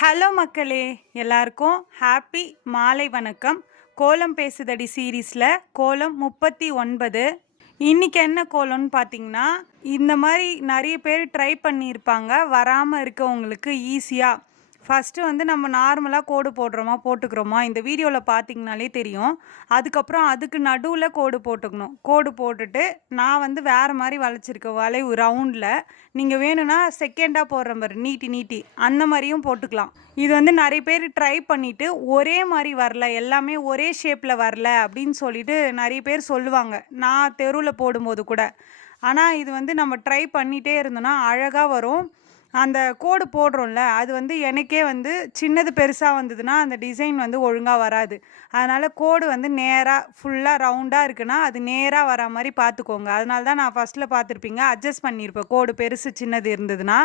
Hello மக்களே எல்லாருக்கும் happy மாலை வணக்கம். கோலம் பேசுதடி சீரீஸில் கோலம் முப்பத்தி ஒன்பது. இன்றைக்கி என்ன கோலம்னு பார்த்தீங்கன்னா இந்த மாதிரி நிறைய பேர் ட்ரை பண்ணியிருப்பாங்க வராமல் இருக்கவங்களுக்கு ஈஸியாக ஃபஸ்ட்டு வந்து நம்ம நார்மலாக கோடு போடுறோமா போட்டுக்கிறோமா? இந்த வீடியோவில் பார்த்தீங்கனாலே தெரியும். அதுக்கப்புறம் அதுக்கு நடுவில் கோடு போட்டுக்கணும். கோடு போட்டுட்டு நான் வந்து வேறு மாதிரி வளைச்சிருக்கேன் வளைவு ரவுண்டில் நீங்கள் வேணும்னா செகண்டாக போடுற மாதிரி நீட்டி நீட்டி அந்த மாதிரியும் போட்டுக்கலாம். இது வந்து நிறைய பேர் ட்ரை பண்ணிவிட்டு ஒரே மாதிரி வரல எல்லாமே ஒரே ஷேப்பில் வரல அப்படின்னு சொல்லிட்டு நிறைய பேர் சொல்லுவாங்க. நான் தெருவில் போடும்போது கூட. ஆனால் இது வந்து நம்ம ட்ரை பண்ணிகிட்டே இருந்தோன்னா அழகாக வரும். அந்த கோடு போடுறோம்ல அது வந்து எனக்கே வந்து சின்னது பெருசாக வந்ததுன்னா அந்த டிசைன் வந்து ஒழுங்காக வராது. அதனால் கோடு வந்து நேராக ஃபுல்லாக ரவுண்டாக இருக்குன்னா அது நேராக வரா மாதிரி பார்த்துக்கோங்க அதனால தான் நான் ஃபஸ்ட்டில் பார்த்துருப்பீங்க அட்ஜஸ்ட் பண்ணியிருப்பேன் கோடு பெருசு சின்னது இருந்ததுன்னா.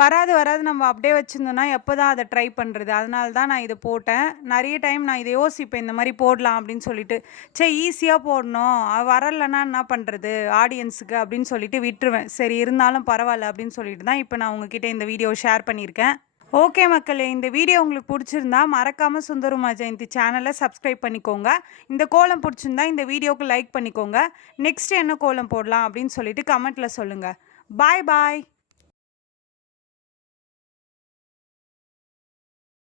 வராது வராது நம்ம அப்படியே வச்சுருந்தோன்னா எப்போ தான் அதை ட்ரை பண்ணுறது அதனால தான் நான் இதை போட்டேன். நிறைய டைம் நான் இதை யோசிப்பேன். இந்த மாதிரி போடலாம் அப்படின்னு சொல்லிட்டு. சே ஈஸியாக போடணும். வரலைன்னா என்ன பண்ணுறது ஆடியன்ஸுக்கு அப்படின்னு சொல்லிட்டு விட்டுருவேன். சரி இருந்தாலும் பரவாயில்ல அப்படின்னு சொல்லிட்டு தான் இப்போ நான் உங்ககிட்ட இந்த வீடியோ ஷேர் பண்ணியிருக்கேன். ஓகே மக்களே இந்த வீடியோ உங்களுக்கு பிடிச்சிருந்தா மறக்காமல் சுந்தருமா ஜெயந்தி சேனலை சப்ஸ்கிரைப் பண்ணிக்கோங்க. இந்த கோலம் பிடிச்சிருந்தா இந்த வீடியோவுக்கு லைக் பண்ணிக்கோங்க. நெக்ஸ்ட் என்ன கோலம் போடலாம் அப்படின்னு சொல்லிட்டு கமெண்ட்டில் சொல்லுங்கள் பாய் பாய்